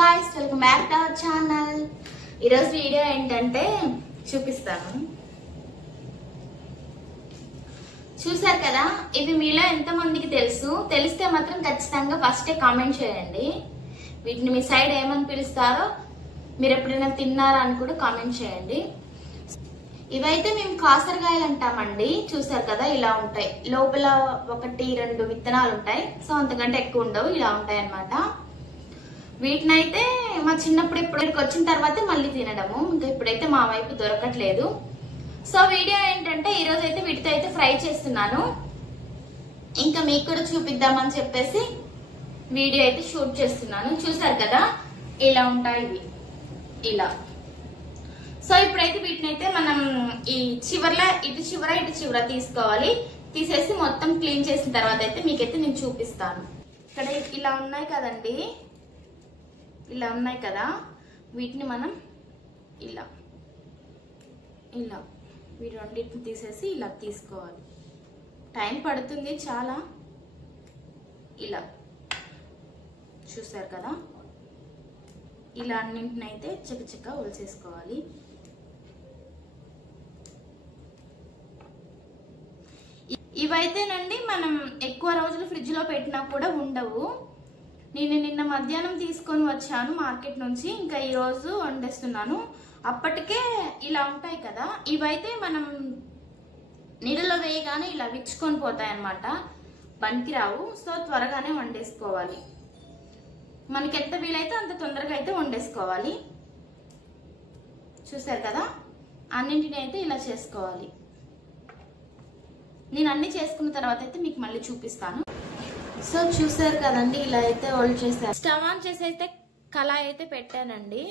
guys, welcome back to our channel. ఈరోజు video ఏంటంటే చూపిస్తాను. చూసారు కదా, ఇవి మీలో ఎంత మందికి తెలుసు? తెలిస్తే మాత్రం ఖచ్చితంగా ఫస్టే కామెంట్ చేయండి. వీటిని మీ సైడ్ ఏమని పిలుస్తారో, మీరు ఎప్పుడైనా తిన్నారా అని కూడా కామెంట్ చేయండి. ఇవైతే మేము కాసరకాయలు అంటామండి. చూసారు కదా, ఇలా ఉంటాయి. లోపల 1-2 విత్తనాలు ఉంటాయి. సో అంతకంటే ఎక్కువ ఉండవు, ఇలా ఉంటాయి అన్నమాట. వీటినైతే మా చిన్నప్పుడు ఇక్కడికి వచ్చిన తర్వాత మళ్ళీ తినడము. ఇంకా ఇప్పుడైతే మా వైపు దొరకట్లేదు. సో వీడియో ఏంటంటే ఈరోజు అయితే వీటితో అయితే ఫ్రై చేస్తున్నాను. ఇంకా మీకు కూడా చూపిద్దామని చెప్పేసి వీడియో అయితే షూట్ చేస్తున్నాను. చూసారు కదా, ఇలా ఉంటాయి ఇవి, ఇలా. సో ఇప్పుడైతే వీటినైతే మనం ఈ చివరలో ఇటు చివర తీసుకోవాలి. తీసేసి మొత్తం క్లీన్ చేసిన తర్వాత అయితే మీకైతే నేను చూపిస్తాను. ఇక్కడ ఇలా ఉన్నాయి కదండి, ఇలా ఉన్నాయి కదా, వీటిని మనం ఇలా వీటి రెండింటిని తీసేసి ఇలా తీసుకోవాలి. టైం పడుతుంది చాలా. ఇలా చూసారు కదా, ఇలా అన్నింటిని అయితే చిక్క ఒలిసేసుకోవాలి. ఇవైతేనండి మనం ఎక్కువ రోజులు ఫ్రిడ్జ్ లో పెట్టినా కూడా ఉండవు. నేను నిన్న మధ్యాహ్నం తీసుకొని వచ్చాను మార్కెట్ నుంచి. ఇంకా ఈ రోజు వండేస్తున్నాను. అప్పటికే ఇలా ఉంటాయి కదా, ఇవైతే మనం నీళ్ళలో వేయగానే ఇలా విచ్చుకొని పోతాయి అన్నమాట, పనికిరావు. సో త్వరగానే వండేసుకోవాలి. మనకి ఎంత వీలైతే అంత తొందరగా అయితే వండేసుకోవాలి. చూసారు కదా, అన్నింటినీ అయితే ఇలా చేసుకోవాలి. నేను అన్ని చేసుకున్న తర్వాత అయితే మీకు మళ్ళీ చూపిస్తాను. సో చూసారు కదండి, ఇలా అయితే ఓల్డ్ చేశాను. స్టవ్ ఆన్ చేసి అయితే కళాయి అయితే పెట్టానండి.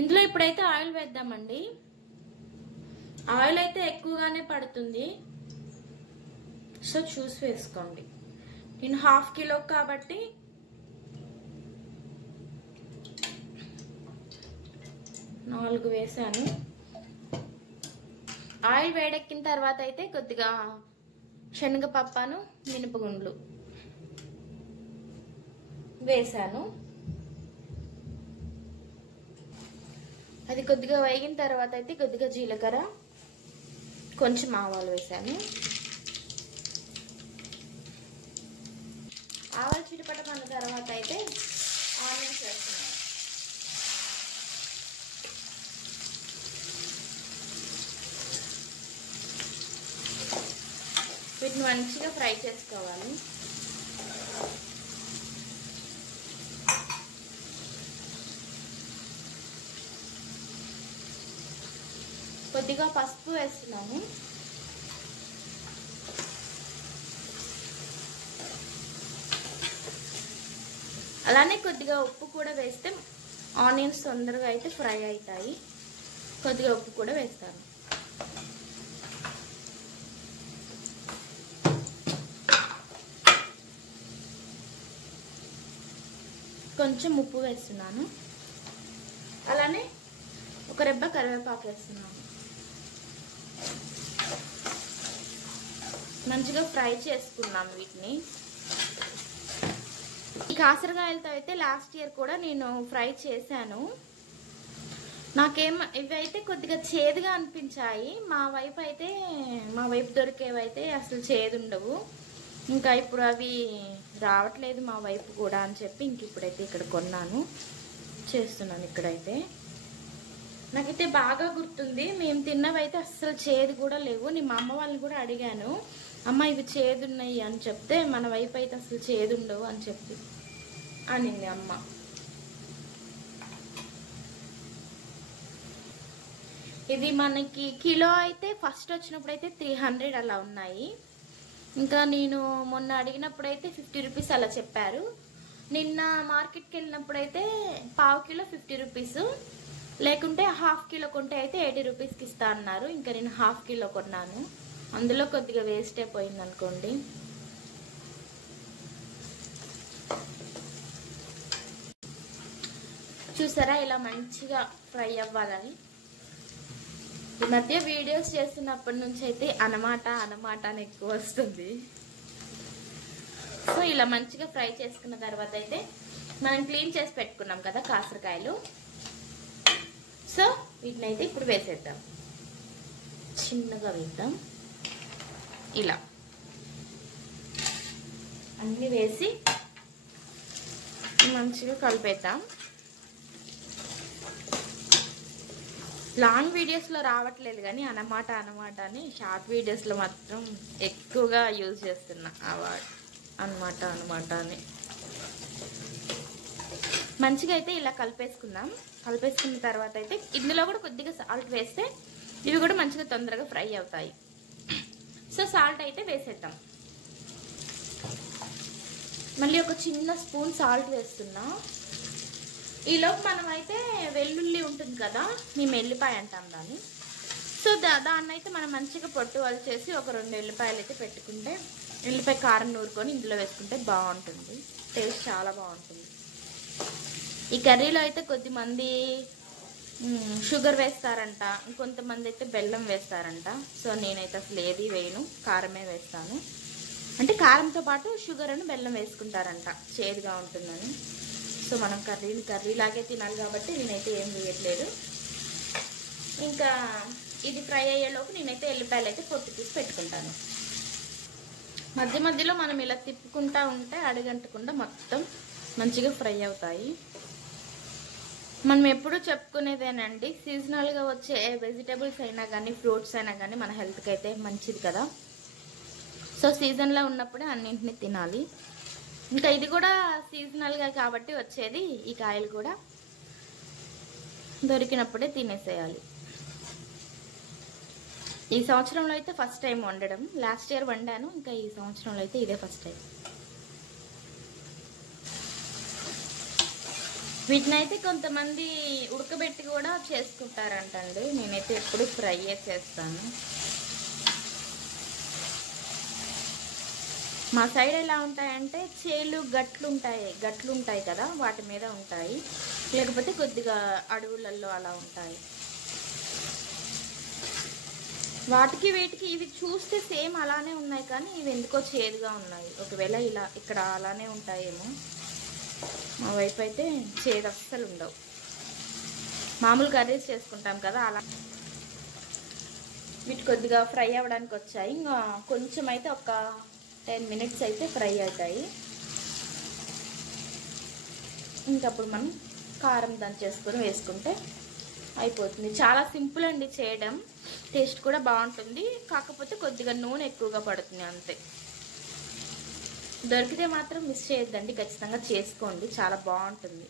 ఇందులో ఇప్పుడైతే ఆయిల్ వేద్దామండి. ఆయిల్ అయితే ఎక్కువగానే పడుతుంది, సో చూసి వేసుకోండి. నేను 1/2 కిలో కాబట్టి నాలుగు వేసాను. ఆయిల్ వేడెక్కిన తర్వాత అయితే కొద్దిగా శనగపప్పును మినపగుండ్లు వేసాను. అది కొద్దిగా వేగిన తర్వాత అయితే కొద్దిగా జీలకర్ర, కొంచెం ఆవాలు వేసాను. ఆవాలు చిటపటమన్న తర్వాత అయితే ఆనియన్స్ వేస్తున్నాను. వీటిని మంచిగా ఫ్రై చేసుకోవాలి. కొద్దిగా పసుపు వేస్తున్నాము. అలానే కొద్దిగా ఉప్పు కూడా వేస్తే ఆనియన్స్ తొందరగా అయితే ఫ్రై అవుతాయి. కొద్దిగా ఉప్పు కూడా వేస్తాను. కొంచెం ఉప్పు వేస్తున్నాను. అలానే ఒక రెబ్బ కరివేపాకు వేస్తున్నాను. మంచిగా ఫ్రై చేసుకున్నాను వీటిని. ఈ కాసరకాయలతో అయితే లాస్ట్ ఇయర్ కూడా నేను ఫ్రై చేశాను. ఇవి అయితే కొద్దిగా చేదుగా అనిపించాయి. మా వైపు దొరికేవైతే అసలు చేదు ఉండవు. ఇంకా ఇప్పుడు అవి రావట్లేదు మా వైపు కూడా అని చెప్పి ఇంక ఇప్పుడైతే ఇక్కడ కొన్నాను, చేస్తున్నాను. ఇక్కడైతే నాకైతే బాగా గుర్తుంది, మేము తిన్నవైతే అస్సలు చేదు కూడా లేవు. నేను మా అమ్మ వాళ్ళని కూడా అడిగాను, అమ్మ ఇవి చేదు ఉన్నాయి అని చెప్తే, మన వైపు అయితే అసలు చేదు ఉండవు అని చెప్పి అనింది అమ్మ. ఇది మనకి కిలో అయితే ఫస్ట్ వచ్చినప్పుడు అయితే 300 అలా ఉన్నాయి. ఇంకా నేను మొన్న అడిగినప్పుడైతే 50 రూపీస్ అలా చెప్పారు. నిన్న మార్కెట్కి వెళ్ళినప్పుడైతే 1/2 కిలో 50 రూపీస్, లేకుంటే 1/2 కిలో కొంటే అయితే 80 రూపీస్కి ఇస్తా అన్నారు. ఇంకా నేను 1/2 కిలో కొన్నాను. అందులో కొద్దిగా వేస్ట్ అయిపోయింది అనుకోండి. చూసారా, ఇలా మంచిగా ఫ్రై అవ్వాలని. ఈ మధ్య వీడియోస్ చేస్తున్నప్పటి నుంచి అయితే అనమాట అని ఎక్కువ వస్తుంది. సో ఇలా మంచిగా ఫ్రై చేసుకున్న తర్వాత అయితే మనం క్లీన్ చేసి పెట్టుకున్నాం కదా కాకరకాయలు. సో వీటిని అయితే ఇప్పుడు వేసేద్దాం. చిన్నగా వేద్దాం. ఇలా అన్నీ వేసి మంచిగా కలిపేద్దాం. లాంగ్ వీడియోస్లో రావట్లేదు కానీ అనమాట అని షార్ట్ వీడియోస్లో మాత్రం ఎక్కువగా యూజ్ చేస్తున్నా అనమాట అని. మంచిగా అయితే ఇలా కలిపేసుకుందాం. కలిపేసుకున్న తర్వాత అయితే ఇందులో కూడా కొద్దిగా సాల్ట్ వేస్తే ఇవి కూడా మంచిగా తొందరగా ఫ్రై అవుతాయి. సో సాల్ట్ అయితే వేసేద్దాం. మళ్ళీ ఒక చిన్న స్పూన్ సాల్ట్ వేస్తున్నా. ఈలోపు మనం అయితే వెల్లుల్లి ఉంటుంది కదా, మేము ఎల్లిపాయ అంటాం దాన్ని. సో దాన్ని అయితే మనం మంచిగా పొట్టు వాళ్ళు చేసి ఒక 2 ఎల్లిపాయలు అయితే పెట్టుకుంటే, ఎల్లిపాయ కారం నూరుకొని ఇందులో వేసుకుంటే బాగుంటుంది. టేస్ట్ చాలా బాగుంటుంది. ఈ కర్రీలో అయితే కొద్దిమంది షుగర్ వేస్తారంట, ఇంకొంతమంది అయితే బెల్లం వేస్తారంట. సో నేనైతే అసలు ఏది వేయను, కారమే వేస్తాను. అంటే కారంతో పాటు షుగర్ అని బెల్లం వేసుకుంటారంట, చేదుగా ఉంటుందని. సో మనం కర్రీలాగే తినాలి కాబట్టి నేనైతే ఏం వేయట్లేదు. ఇంకా ఇది ఫ్రై అయ్యేలోపు నేనైతే ఎల్లిపాయలు అయితే పొట్టు తీసి పెట్టుకుంటాను. మధ్య మధ్యలో మనం ఇలా తిప్పుకుంటా ఉంటే అడుగంటకుండా మొత్తం మంచిగా ఫ్రై అవుతాయి. మనం ఎప్పుడూ చెప్పుకునేదేనండి, సీజనల్గా వచ్చే వెజిటేబుల్స్ అయినా కానీ ఫ్రూట్స్ అయినా కానీ మన హెల్త్కి అయితే మంచిది కదా. సో సీజన్లో ఉన్నప్పుడే అన్నింటినీ తినాలి. ఇంకా ఇది కూడా సీజనల్గా కాబట్టి వచ్చేది, ఈ కాయలు కూడా దొరికినప్పుడే తినేసేయాలి. ఈ సంవత్సరంలో అయితే ఫస్ట్ టైం వండడం. లాస్ట్ ఇయర్ వండాను, ఇంకా ఈ సంవత్సరంలో అయితే ఇదే ఫస్ట్ టైం. వీటిని అయితే కొంతమంది ఉడకబెట్టి కూడా చేసుకుంటారంటండి. నేనైతే ఎప్పుడు ఫ్రైయే చేస్తాను. మా సైడ్ ఎలా ఉంటాయంటే చేలు గట్లు ఉంటాయి కదా, వాటి మీద ఉంటాయి. లేకపోతే కొద్దిగా అడవులలో అలా ఉంటాయి. వాటికి వీటికి ఇవి చూస్తే సేమ్ అలానే ఉన్నాయి కానీ ఇవి ఎందుకో చేదుగా ఉన్నాయి. ఒకవేళ ఇలా ఇక్కడ అలానే ఉంటాయేమో. మా వైపు అయితే చేదు అస్సలు ఉండవు. మామూలు కర్రీస్ చేసుకుంటాం కదా అలా. వీటి కొద్దిగా ఫ్రై అవ్వడానికి వచ్చాయి. ఇంకా కొంచెం అయితే ఒక 10 మినిట్స్ అయితే ఫ్రై అవుతాయి. ఇంకప్పుడు మనం కారం దంచేసుకొని వేసుకుంటే అయిపోతుంది. చాలా సింపుల్ అండి చేయడం. టేస్ట్ కూడా బాగుంటుంది. కాకపోతే కొద్దిగా నూనె ఎక్కువగా పడుతుంది అంతే. దొరికితే మాత్రం మిస్ చేయొద్దండి, ఖచ్చితంగా చేసుకోండి, చాలా బాగుంటుంది.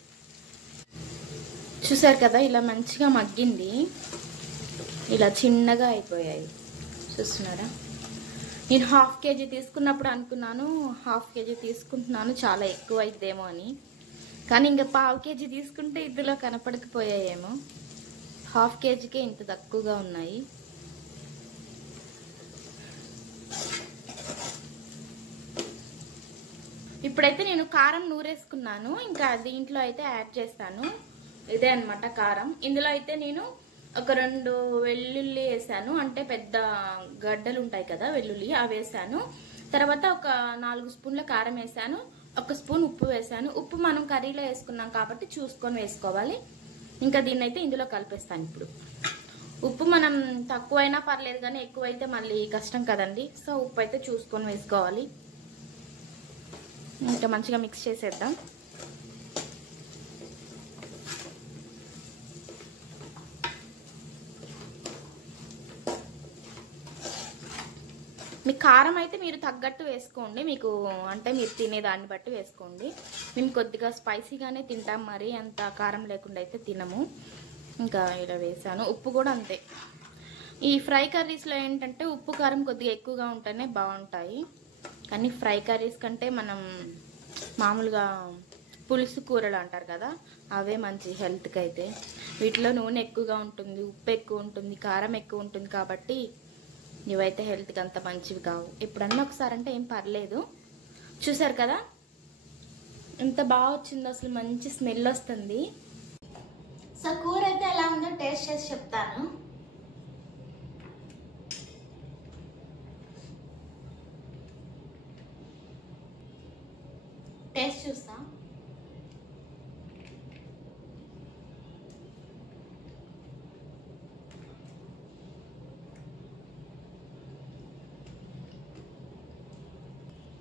చూసారు కదా ఇలా మంచిగా మగ్గింది. ఇలా చిన్నగా అయిపోయాయి, చూస్తున్నారా. నేను 1/2 kg తీసుకున్నప్పుడు అనుకున్నాను 1/2 kg తీసుకుంటున్నాను చాలా ఎక్కువ అయిద్దేమో అని. కానీ ఇంకా 1/4 kg తీసుకుంటే ఇందులో కనపడకపోయాయేమో. 1/2 kgకే ఇంత తక్కువగా ఉన్నాయి. ఇప్పుడైతే నేను కారం నూరేసుకున్నాను. ఇంకా దీంట్లో అయితే యాడ్ చేస్తాను. ఇదే అన్నమాట కారం. ఇందులో అయితే నేను ఒక 2 వెల్లుల్లి వేసాను, అంటే పెద్ద గడ్డలు ఉంటాయి కదా వెల్లుల్లి, అవి వేసాను. తర్వాత ఒక 4 స్పూన్ల కారం వేసాను, 1 స్పూన్ ఉప్పు వేసాను. ఉప్పు మనం కర్రీలో వేసుకున్నాం కాబట్టి చూసుకొని వేసుకోవాలి. ఇంకా దీన్ని అయితే ఇందులో కలిపేస్తాను. ఇప్పుడు ఉప్పు మనం తక్కువైనా పర్లేదు కానీ ఎక్కువైతే మళ్ళీ కష్టం కదండి. సో ఉప్పు అయితే చూసుకొని వేసుకోవాలి. ఇంకా మంచిగా మిక్స్ చేసేద్దాం. మీ కారం అయితే మీరు తగ్గట్టు వేసుకోండి, మీకు అంటే మీరు తినే దాన్ని బట్టి వేసుకోండి. మేము కొద్దిగా స్పైసీగానే తింటాం, మరి అంత కారం లేకుండా అయితే తినము. ఇంకా ఇలా వేసాను. ఉప్పు కూడా అంతే. ఈ ఫ్రై కర్రీస్లో ఏంటంటే ఉప్పు కారం కొద్దిగా ఎక్కువగా ఉంటేనే బాగుంటాయి. కానీ ఫ్రై కర్రీస్ కంటే మనం మామూలుగా పులుసు కూరలు అంటారు కదా, అవే మంచి హెల్త్కి అయితే. వీటిలో నూనె ఎక్కువగా ఉంటుంది, ఉప్పు ఎక్కువ ఉంటుంది, కారం ఎక్కువ ఉంటుంది కాబట్టి ఇవైతే హెల్త్కి అంత మంచివి కావు. ఎప్పుడన్నా ఒకసారి అంటే ఏం పర్లేదు. చూసారు కదా ఎంత బాగా వచ్చిందో, అసలు మంచి స్మెల్ వస్తుంది. సో కూర అయితే ఎలా ఉందో టేస్ట్ చేసి చెప్తాను. టేస్ట్ చూస్తా.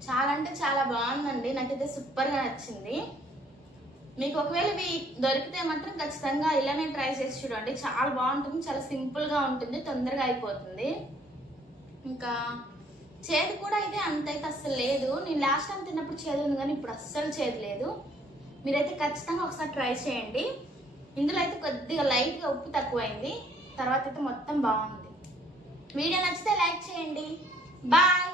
చాలా అంటే చాలా బాగుందండి. నాకైతే సూపర్ గా నచ్చింది. మీకు ఒకవేళ ఇవి దొరికితే మాత్రం ఖచ్చితంగా ఇలానే ట్రై చేసి చూడండి. చాలా బాగుంటుంది, చాలా సింపుల్ గా ఉంటుంది, తొందరగా అయిపోతుంది. ఇంకా చేదు కూడా అయితే అంతైతే అస్సలు లేదు. నేను లాస్ట్ టైం తిన్నప్పుడు చేదు ఉంది కానీ ఇప్పుడు అస్సలు చేదు లేదు. మీరైతే ఖచ్చితంగా ఒకసారి ట్రై చేయండి. ఇందులో అయితే కొద్దిగా లైట్ గా ఉప్పు తక్కువైంది, తర్వాత అయితే మొత్తం బాగుంది. వీడియో నచ్చితే లైక్ చేయండి. బాయ్.